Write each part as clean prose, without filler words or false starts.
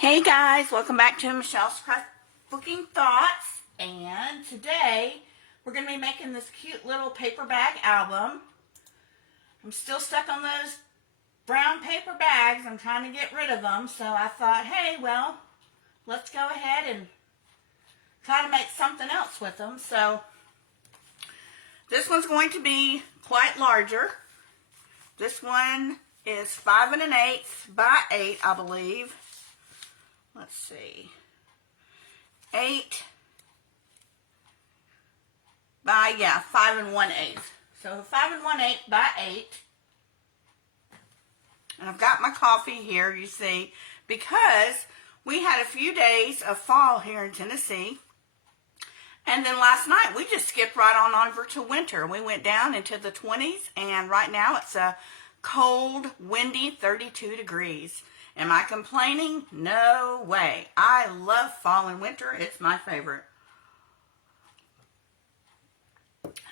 Hey guys, welcome back to Michelle's Scrapbooking Thoughts. And today we're going to be making this cute little paper bag album. I'm still stuck on those brown paper bags. I'm trying to get rid of them. So I thought, hey, well, let's go ahead and try to make something else with them. So this one's going to be quite larger. This one is 5 1/8 by 8, I believe. Let's see, 8 by, 5 1/8. So 5 1/8 by 8. And I've got my coffee here, you see, because we had a few days of fall here in Tennessee. And then last night we just skipped right on over to winter. We went down into the 20s, and right now it's a cold, windy 32 degrees. Am I complaining? No way. I love fall and winter. It's my favorite.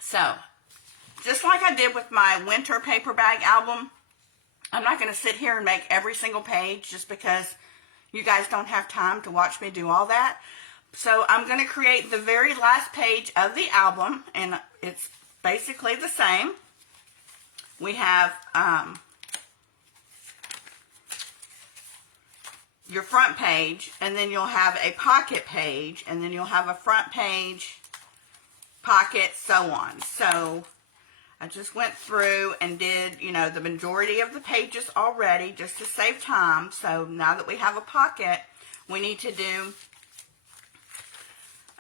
So, just like I did with my winter paper bag album, I'm not going to sit here and make every single page just because you guys don't have time to watch me do all that. So, I'm going to create the very last page of the album, and it's basically the same. We have your front page, and then you'll have a pocket page, and then you'll have a front page, pocket, so on. So I just went through and did, the majority of the pages already just to save time. So now that we have a pocket, we need to do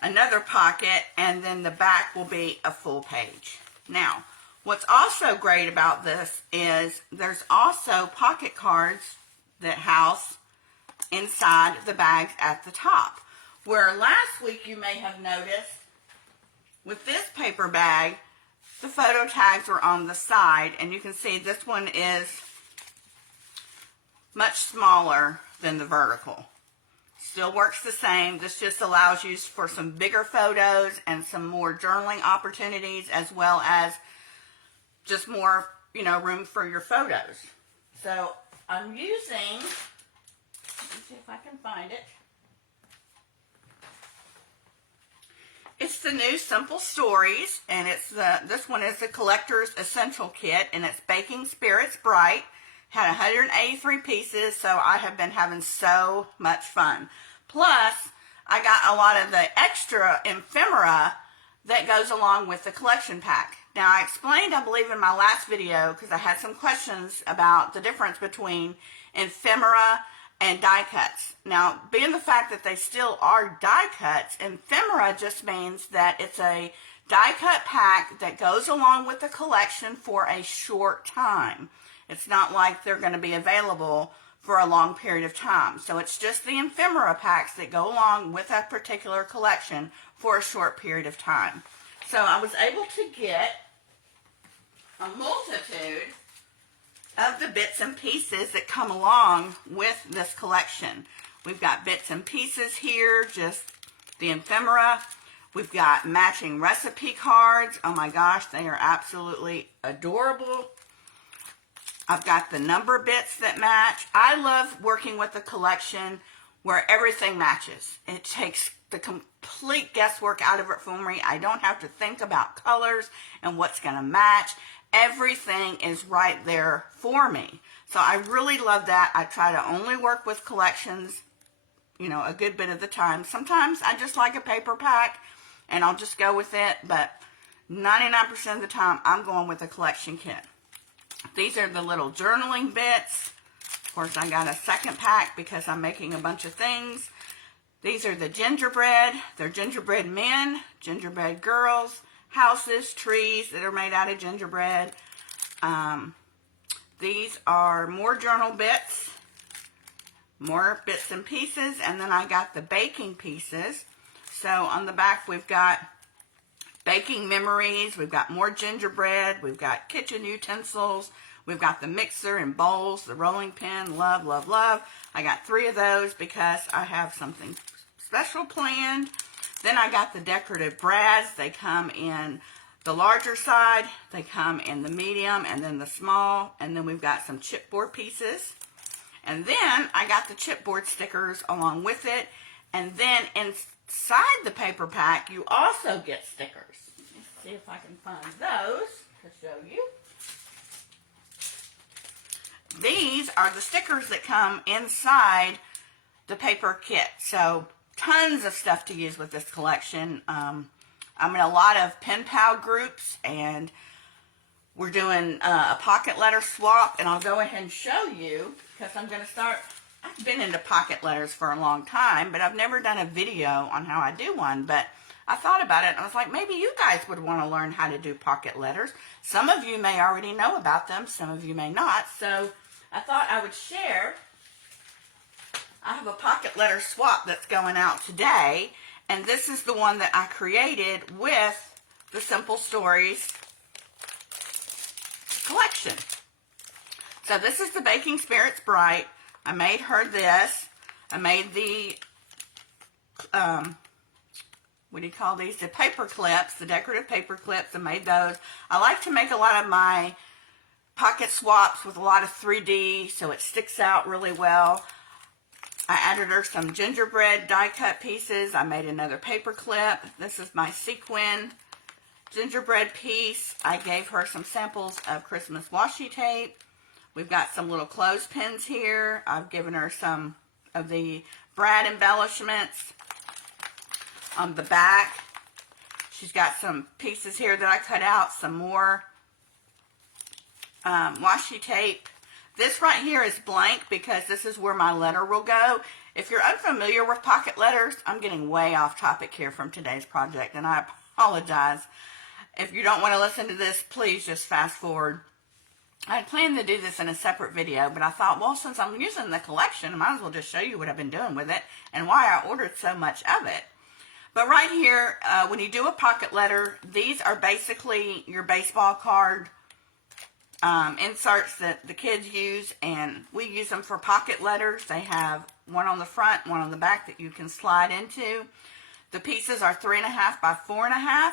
another pocket, and then the back will be a full page. Now, what's also great about this is there's also pocket cards that house inside the bags at the top. Where last week you may have noticed with this paper bag, the photo tags were on the side, and you can see this one is much smaller than the vertical. Still works the same. This just allows you for some bigger photos and some more journaling opportunities, as well as just more, room for your photos. So I'm using, let's see if I can find it. It's the new Simple Stories, and this one is the Collector's Essential Kit, and it's Baking Spirits Bright. Had 183 pieces, so I have been having so much fun. Plus, I got a lot of the extra ephemera that goes along with the collection pack. Now, I explained, I believe, in my last video, because I had some questions about the difference between ephemera and die cuts. Now, being the fact that they still are die cuts, ephemera just means that it's a die cut pack that goes along with the collection for a short time. It's not like they're going to be available for a long period of time. So it's just the ephemera packs that go along with that particular collection for a short period of time. So I was able to get a multitude of the bits and pieces that come along with this collection. We've got bits and pieces here, just the ephemera. We've got matching recipe cards. Oh my gosh, they are absolutely adorable. I've got the number bits that match. I love working with a collection where everything matches. It takes the complete guesswork out of it for me. I don't have to think about colors and what's going to match. Everything is right there for me. So I really love that. I try to only work with collections, a good bit of the time. Sometimes I just like a paper pack and I'll just go with it, but 99% of the time I'm going with a collection kit. These are the little journaling bits. Of course, I got a second pack because I'm making a bunch of things. These are the gingerbread. They're gingerbread men, gingerbread girls, houses, trees that are made out of gingerbread. These are more journal bits, more bits and pieces, and then I got the baking pieces. So on the back we've got baking memories, we've got more gingerbread, we've got kitchen utensils, we've got the mixer and bowls, the rolling pin, love, love, love. I got 3 of those because I have something special planned. Then I got the decorative brads. They come in the larger side, they come in the medium, and then the small, and then we've got some chipboard pieces. And then I got the chipboard stickers along with it. And then inside the paper pack, you also get stickers. Let's see if I can find those to show you. These are the stickers that come inside the paper kit. So tons of stuff to use with this collection. I'm in a lot of pen pal groups, and we're doing a pocket letter swap, and I'll go ahead and show you because I'm going to start. I've been into pocket letters for a long time, but I've never done a video on how I do one. But I thought about it, and I was like, maybe you guys would want to learn how to do pocket letters. Some of you may already know about them. Some of you may not. So I thought I would share. I have a pocket letter swap that's going out today, and this is the one that I created with the Simple Stories collection. So this is the Baking Spirits Bright. I made her this. I made the, what do you call these? The paper clips, the decorative paper clips. I made those. I like to make a lot of my pocket swaps with a lot of 3D so it sticks out really well. I added her some gingerbread die cut pieces. I made another paper clip. This is my sequin gingerbread piece. I gave her some samples of Christmas washi tape. We've got some little clothespins here. I've given her some of the brad embellishments on the back. She's got some pieces here that I cut out, some more washi tape. This right here is blank because this is where my letter will go. If you're unfamiliar with pocket letters, I'm getting way off topic here from today's project, and I apologize. If you don't want to listen to this, please just fast forward. I had planned to do this in a separate video, but I thought, well, since I'm using the collection, I might as well just show you what I've been doing with it and why I ordered so much of it. But right here, when you do a pocket letter, these are basically your baseball card inserts that the kids use, and we use them for pocket letters. They have one on the front, one on the back that you can slide into. The pieces are 3.5 by 4.5,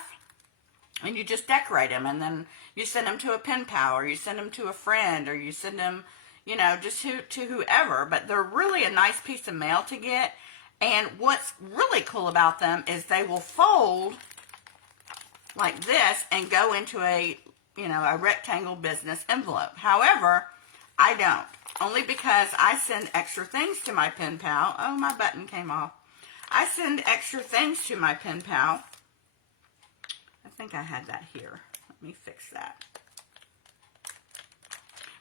and you just decorate them, and then you send them to a pen pal, or you send them to a friend, or you send them, you know, just to whoever. But they're really a nice piece of mail to get. And what's really cool about them is they will fold like this and go into a, you know, a rectangle business envelope. However, I don't. Only because I send extra things to my pen pal. Oh, my button came off. I send extra things to my pen pal. I think I had that here. Let me fix that.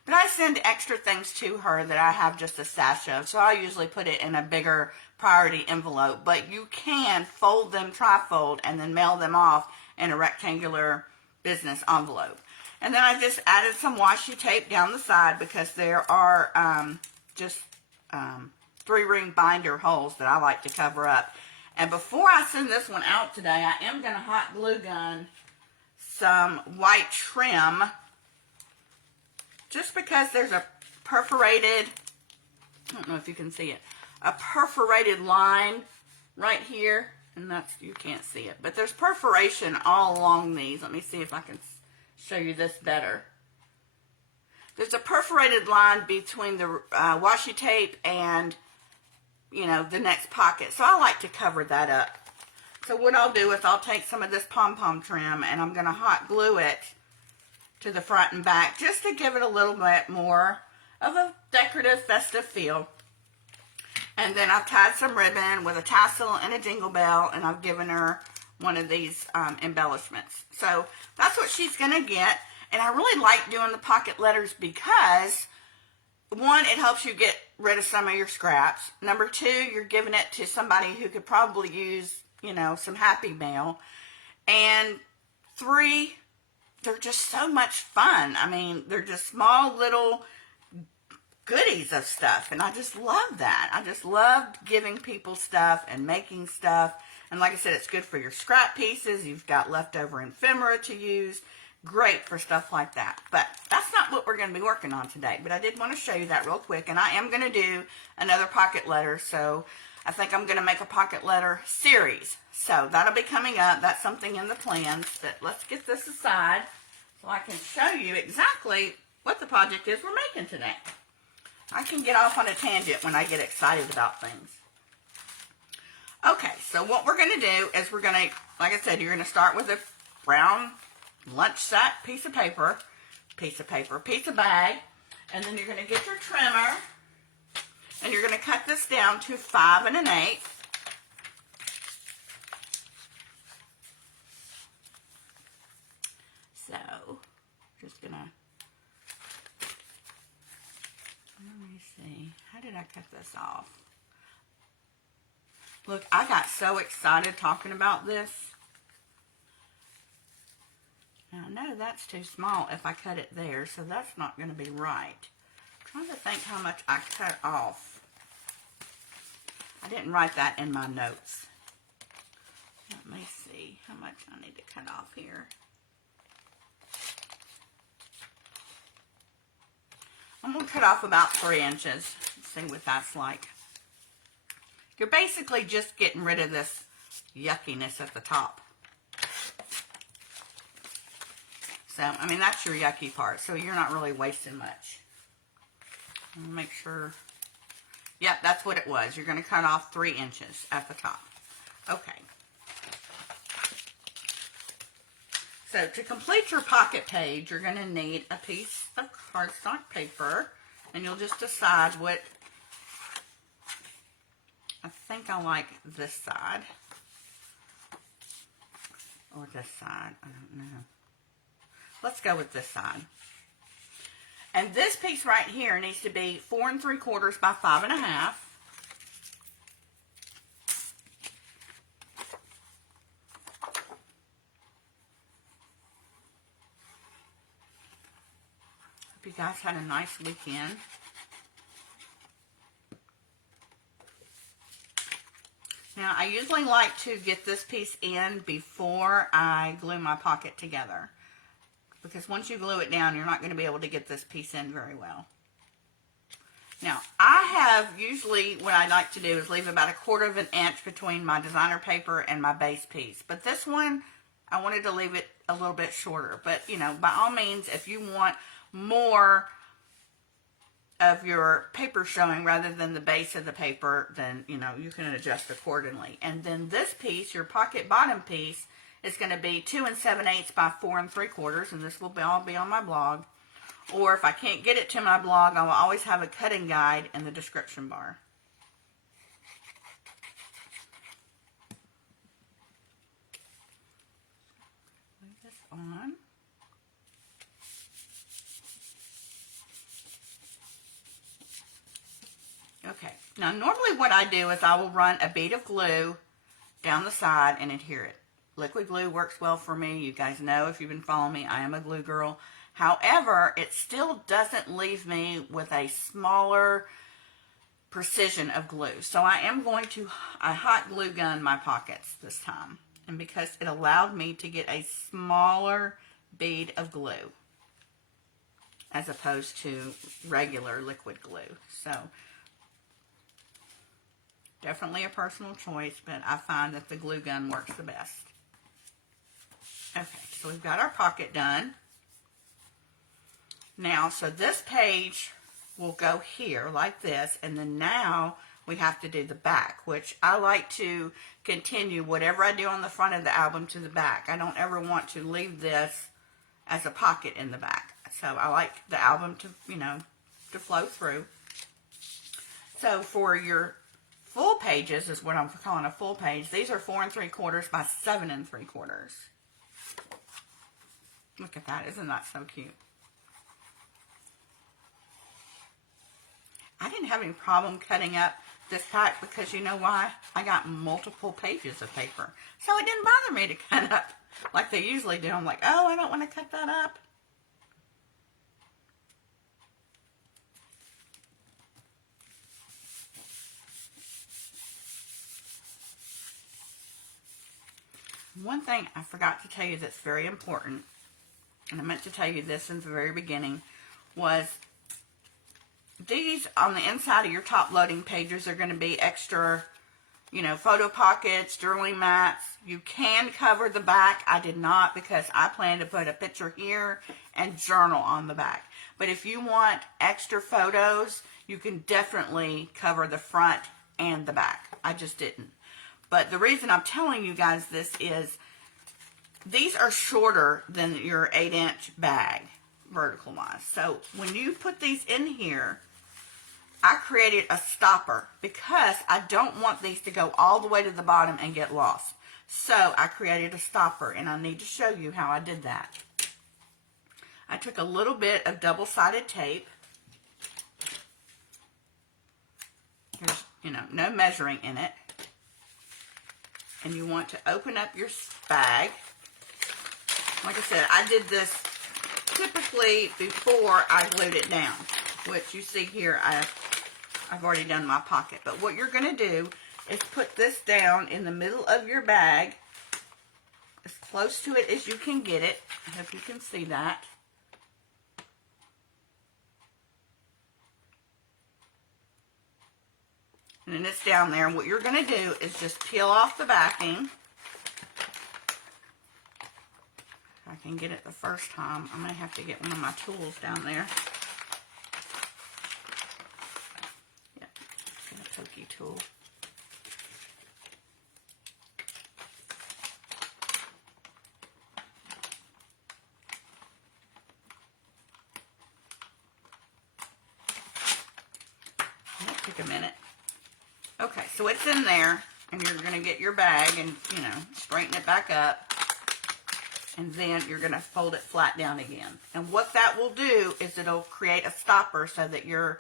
But I send extra things to her that I have just a stash of. So I usually put it in a bigger priority envelope. But you can fold them, trifold, and then mail them off in a rectangular business envelope. And then I just added some washi tape down the side because there are just 3-ring binder holes that I like to cover up. And before I send this one out today, I am going to hot glue gun some white trim, just because there's a perforated, I don't know if you can see it, a perforated line right here, and that's, you can't see it, but there's perforation all along these. Let me see if I can show you this better. There's a perforated line between the washi tape and, you know, the next pocket. So I like to cover that up. So what I'll do is I'll take some of this pom-pom trim and I'm going to hot glue it to the front and back just to give it a little bit more of a decorative, festive feel. And then I've tied some ribbon with a tassel and a jingle bell, and I've given her one of these embellishments. So that's what she's going to get. And I really like doing the pocket letters because, one, it helps you get rid of some of your scraps. Number two, you're giving it to somebody who could probably use, you know, some happy mail. And three, they're just so much fun. I mean, they're just small little goodies of stuff, and I just love that. I just loved giving people stuff and making stuff. And like I said, it's good for your scrap pieces. You've got leftover ephemera to use. Great for stuff like that. But that's not what we're going to be working on today. But I did want to show you that real quick. And I am going to do another pocket letter. So I think I'm going to make a pocket letter series. So that'll be coming up. That's something in the plans. But let's get this aside so I can show you exactly what the project is we're making today. I can get off on a tangent when I get excited about things. Okay, so what we're going to do is we're going to, like I said, you're going to start with a brown lunch sack piece of paper, piece of bag, and then you're going to get your trimmer, and you're going to cut this down to 5 1/8. So, just going to, let me see, how did I cut this off? Look, I got so excited talking about this. Now, no, that's too small if I cut it there, so that's not going to be right. I'm trying to think how much I cut off. I didn't write that in my notes. Let me see how much I need to cut off here. I'm going to cut off about 3 inches. Let's see what that's like. You're basically just getting rid of this yuckiness at the top. So, I mean, that's your yucky part, so you're not really wasting much. Let me make sure. Yep, that's what it was. You're going to cut off 3 inches at the top. Okay. So, to complete your pocket page, you're going to need a piece of cardstock paper, and you'll just decide what. I think I like this side, or this side, I don't know. Let's go with this side. And this piece right here needs to be 4 3/4 by 5 1/2. Hope you guys had a nice weekend. Now, I usually like to get this piece in before I glue my pocket together, because once you glue it down, you're not going to be able to get this piece in very well. Now, I have usually, what I like to do is leave about 1/4 inch between my designer paper and my base piece. But this one, I wanted to leave it a little bit shorter. But, you know, by all means, if you want more of your paper showing rather than the base of the paper, then, you know, you can adjust accordingly. And then this piece, your pocket bottom piece, is going to be 2 7/8 by 4 3/4, and this will all be on my blog. Or if I can't get it to my blog, I will always have a cutting guide in the description bar. Put this on. Okay, now normally what I do is I will run a bead of glue down the side and adhere it. Liquid glue works well for me. You guys know, if you've been following me, I am a glue girl. However, it still doesn't leave me with a smaller precision of glue. So I am going to hot glue gun my pockets this time. And because it allowed me to get a smaller bead of glue as opposed to regular liquid glue. So definitely a personal choice, but I find that the glue gun works the best. Okay, so we've got our pocket done. Now, so this page will go here like this, and then now we have to do the back, which I like to continue whatever I do on the front of the album to the back. I don't ever want to leave this as a pocket in the back. So I like the album to, you know, to flow through. So for your full pages, is what I'm calling a full page. These are 4 3/4 by 7 3/4. Look at that. Isn't that so cute? I didn't have any problem cutting up this pack because you know why? I got multiple pages of paper. So it didn't bother me to cut up like they usually do. I'm like, oh, I don't want to cut that up. One thing I forgot to tell you that's very important, and I meant to tell you this in the very beginning, was these on the inside of your top loading pages are going to be extra, you know, photo pockets, journaling mats. You can cover the back. I did not because I plan to put a picture here and journal on the back. But if you want extra photos, you can definitely cover the front and the back. I just didn't. But the reason I'm telling you guys this is these are shorter than your 8-inch bag, vertical wise. So when you put these in here, I created a stopper because I don't want these to go all the way to the bottom and get lost. So I created a stopper, and I need to show you how I did that. I took a little bit of double-sided tape. There's, no measuring in it. And you want to open up your bag. Like I said, I did this typically before I glued it down, which you see here, I've already done my pocket. But what you're going to do is put this down in the middle of your bag, as close to it as you can get it. I hope you can see that. And then it's down there. And what you're going to do is just peel off the backing. If I can get it the first time, I may have to get one of my tools down there. Yeah, get a pokey tool. That took a minute. Okay, so it's in there, and you're going to get your bag and, straighten it back up. And then you're going to fold it flat down again. And what that will do is it'll create a stopper so that your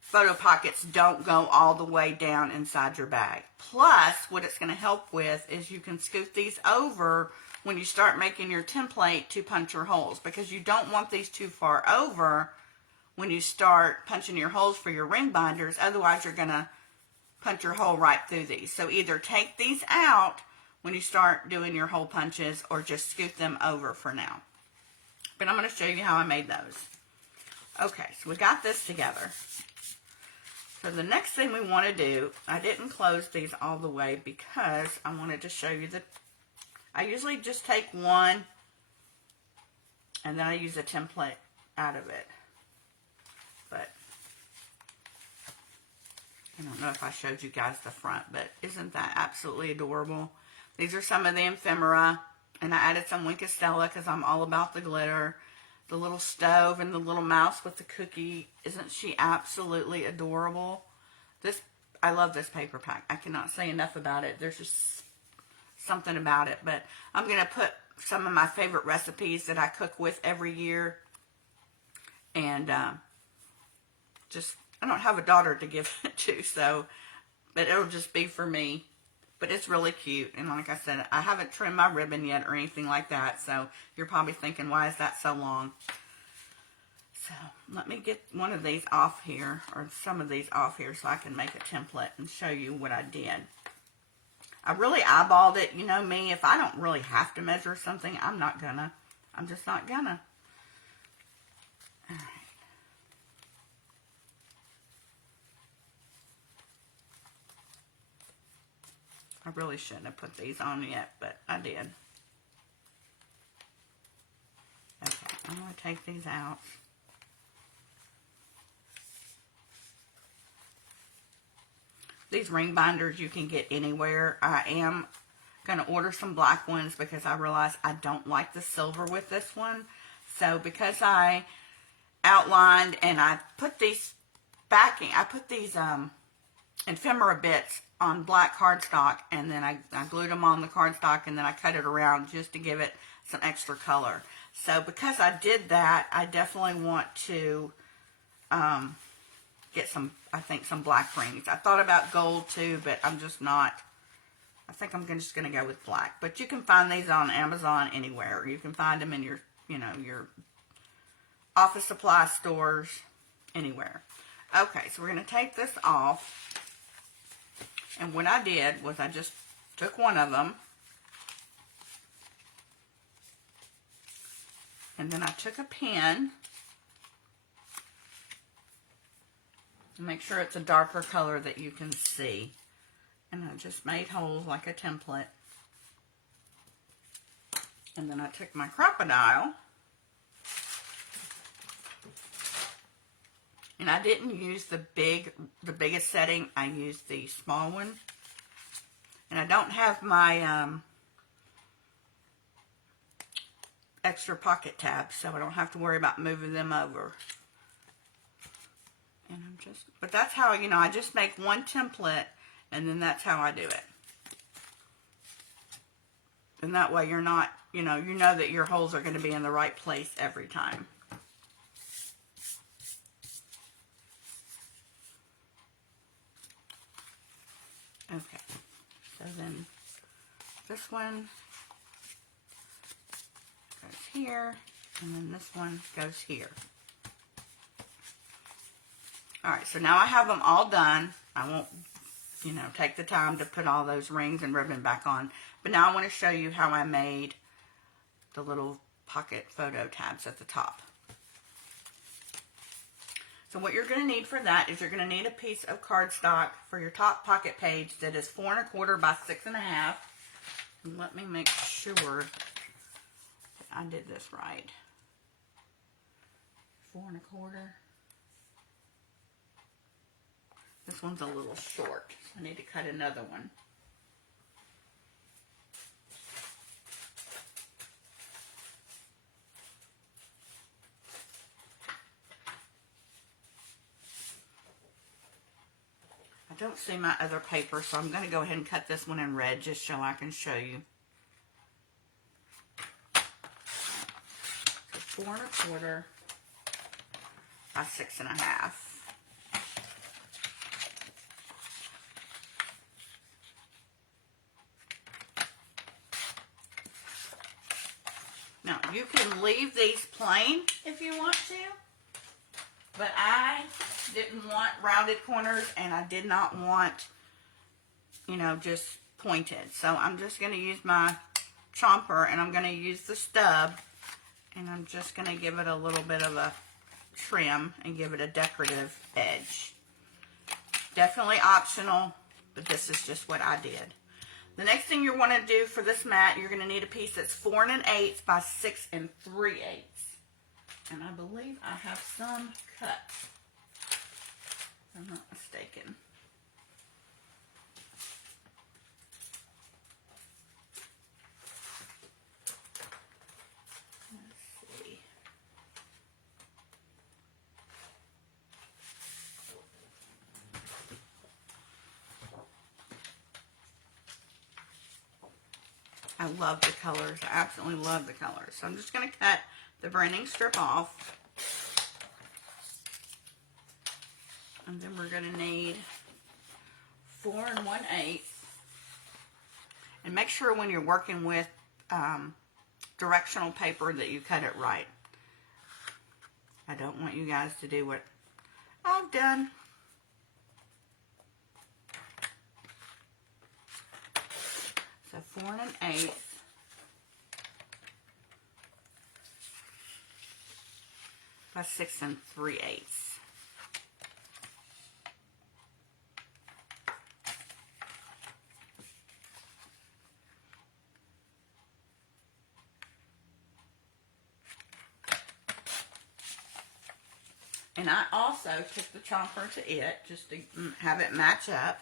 photo pockets don't go all the way down inside your bag. Plus, what it's going to help with is you can scoot these over when you start making your template to punch your holes, because you don't want these too far over when you start punching your holes for your ring binders. Otherwise, you're going to punch your hole right through these. So either take these out when you start doing your hole punches, or just scoot them over for now. But I'm going to show you how I made those. Okay, so we got this together. So the next thing we want to do, I didn't close these all the way because I wanted to show you that I usually just take one and then I use a template out of it. But I don't know if I showed you guys the front, but isn't that absolutely adorable? These are some of the ephemera, and I added some Wink of Stella because I'm all about the glitter. The little stove and the little mouse with the cookie. Isn't she absolutely adorable? I love this paper pack. I cannot say enough about it. There's just something about it. But I'm going to put some of my favorite recipes that I cook with every year. And I don't have a daughter to give it to, so, but it'll just be for me. But it's really cute. And like I said, I haven't trimmed my ribbon yet or anything like that. So you're probably thinking, why is that so long? So let me get one of these off here, or some of these off here, so I can make a template and show you what I did. I really eyeballed it. You know me, if I don't really have to measure something, I'm just not gonna. All right. I really shouldn't have put these on yet, but I did. Okay, I'm going to take these out. These ring binders you can get anywhere. I am going to order some black ones because I realize I don't like the silver with this one. So because I outlined and I put these backing, I put these ephemera bits on black cardstock, and then I glued them on the cardstock, and then I cut it around just to give it some extra color. So because I did that, I definitely want to get some, I think, some black rings. I thought about gold too, but I'm just not. I think I'm just going to go with black. But you can find these on Amazon anywhere. You can find them in your, your office supply stores, anywhere. Okay, so we're going to take this off. And what I did was I just took one of them, and then I took a pen, to make sure it's a darker color that you can see, and I just made holes like a template. And then I took my crocodile, And I didn't use the biggest setting. I used the small one. And I don't have my extra pocket tabs, so I don't have to worry about moving them over. And but that's how, you know, I just make one template, and then that's how I do it. And that way you're not, you know that your holes are going to be in the right place every time. Okay, so then this one goes here, and then this one goes here. Alright, so now I have them all done. I won't, take the time to put all those rings and ribbon back on. But now I want to show you how I made the little pocket photo tabs at the top. So what you're going to need for that is you're going to need a piece of cardstock for your top pocket page that is 4 1/4 by 6 1/2. And let me make sure that I did this right. 4 1/4. This one's a little short, so I need to cut another one. I don't see my other paper, so I'm going to go ahead and cut this one in red just so I can show you. 4 1/4 by 6 1/2. Now, you can leave these plain if you want to, but I didn't want rounded corners, and I did not want, just pointed. So I'm just going to use my chomper, and I'm going to use the stub, and I'm just going to give it a little bit of a trim and give it a decorative edge. Definitely optional, but this is just what I did. The next thing you want to do for this mat, you're going to need a piece that's 4 1/8 by 6 3/8. And I believe I have some cut, if I'm not mistaken. Let's see. I love the colors. I absolutely love the colors. So I'm just going to cut the branding strip off. And then we're going to need 4 1/8. And make sure when you're working with directional paper that you cut it right. I don't want you guys to do what I've done. So 4 1/8 by 6 3/8. And I also took the chomper to it just to have it match up.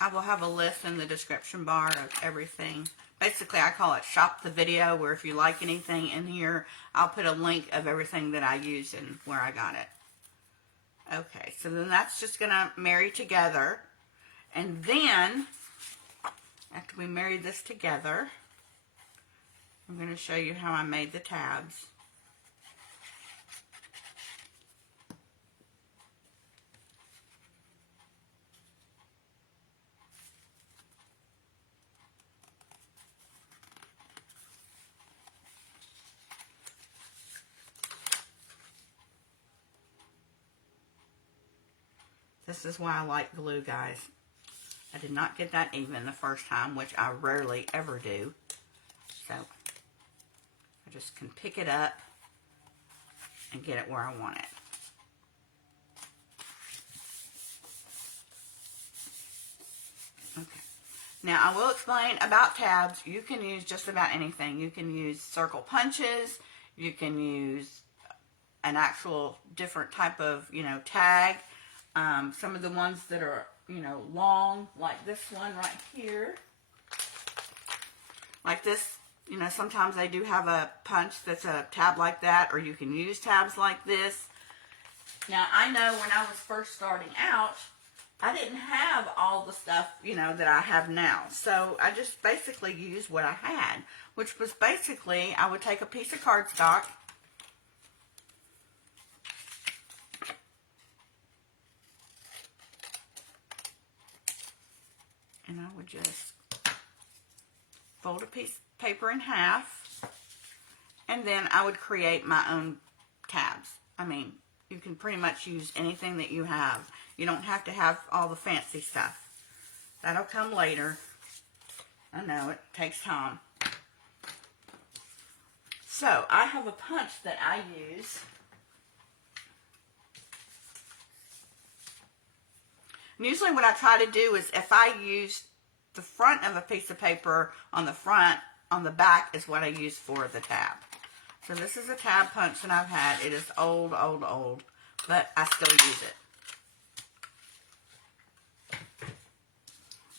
I will have a list in the description bar of everything. Basically, I call it Shop the Video, where if you like anything in here, I'll put a link of everything that I used and where I got it. Okay, so then that's just going to marry together. And then, after we marry this together, I'm going to show you how I made the tabs. This is why I like glue, guys. I did not get that even the first time, which I rarely ever do. So, I just can pick it up and get it where I want it. Okay. Now, I will explain about tabs. You can use just about anything. You can use circle punches. You can use an actual different type of, tag. Some of the ones that are, long, like this one right here. Like this, sometimes they do have a punch that's a tab like that, or you can use tabs like this. Now, I know when I was first starting out, I didn't have all the stuff, that I have now. So I just basically used what I had, which was basically, I would take a piece of cardstock, and I would just fold a piece of paper in half, and then I would create my own tabs. I mean, you can pretty much use anything that you have. You don't have to have all the fancy stuff. That'll come later. I know, it takes time. So, I have a punch that I use. And usually what I try to do is, if I use the front of a piece of paper on the front, on the back is what I use for the tab. So this is a tab punch that I've had. It is old, but I still use it.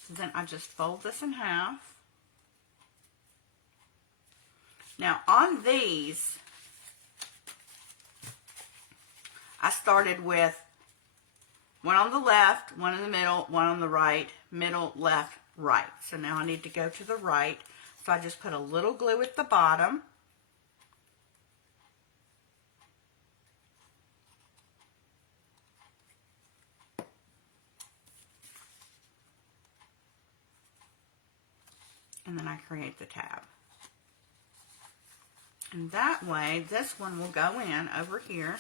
So then I just fold this in half. Now on these, I started with one on the left, one in the middle, one on the right, middle, left, right. So now I need to go to the right. So I just put a little glue at the bottom. And then I create the tab. And that way, this one will go in over here.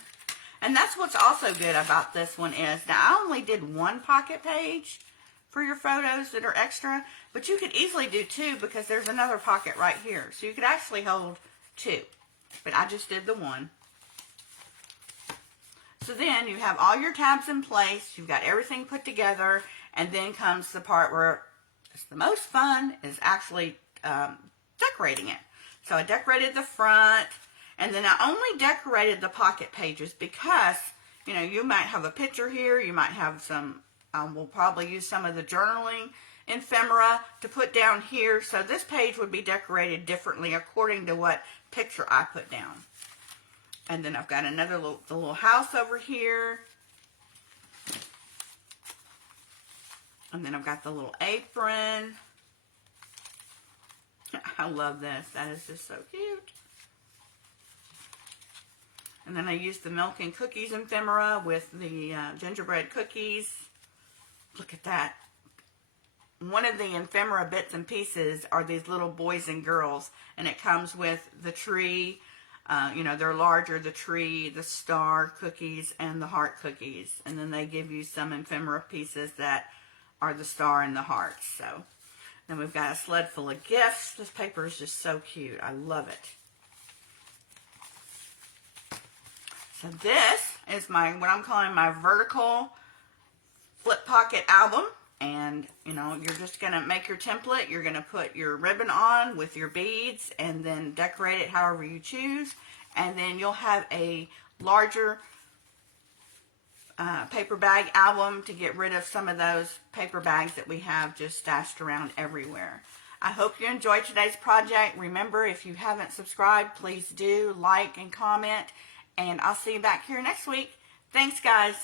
And that's what's also good about this one is, now I only did one pocket page for your photos that are extra, but you could easily do two because there's another pocket right here. So you could actually hold two, but I just did the one. So then you have all your tabs in place, you've got everything put together, and then comes the part where it's the most fun, is actually decorating it. So I decorated the front, and then I only decorated the pocket pages because, you might have a picture here, you might have some, we'll probably use some of the journaling ephemera to put down here. So this page would be decorated differently according to what picture I put down. And then I've got another little house over here. And then I've got the little apron. I love this. That is just so cute. And then I used the milk and cookies ephemera with the gingerbread cookies. Look at that. One of the ephemera bits and pieces are these little boys and girls. And it comes with the tree. They're larger, the tree, the star cookies, and the heart cookies. And then they give you some ephemera pieces that are the star and the hearts. So then we've got a sled full of gifts. This paper is just so cute. I love it. So this is what I'm calling my vertical flip pocket album. And, you're just going to make your template. You're going to put your ribbon on with your beads and then decorate it however you choose. And then you'll have a larger paper bag album to get rid of some of those paper bags that we have just stashed around everywhere. I hope you enjoyed today's project. Remember, if you haven't subscribed, please do like and comment. And I'll see you back here next week. Thanks, guys.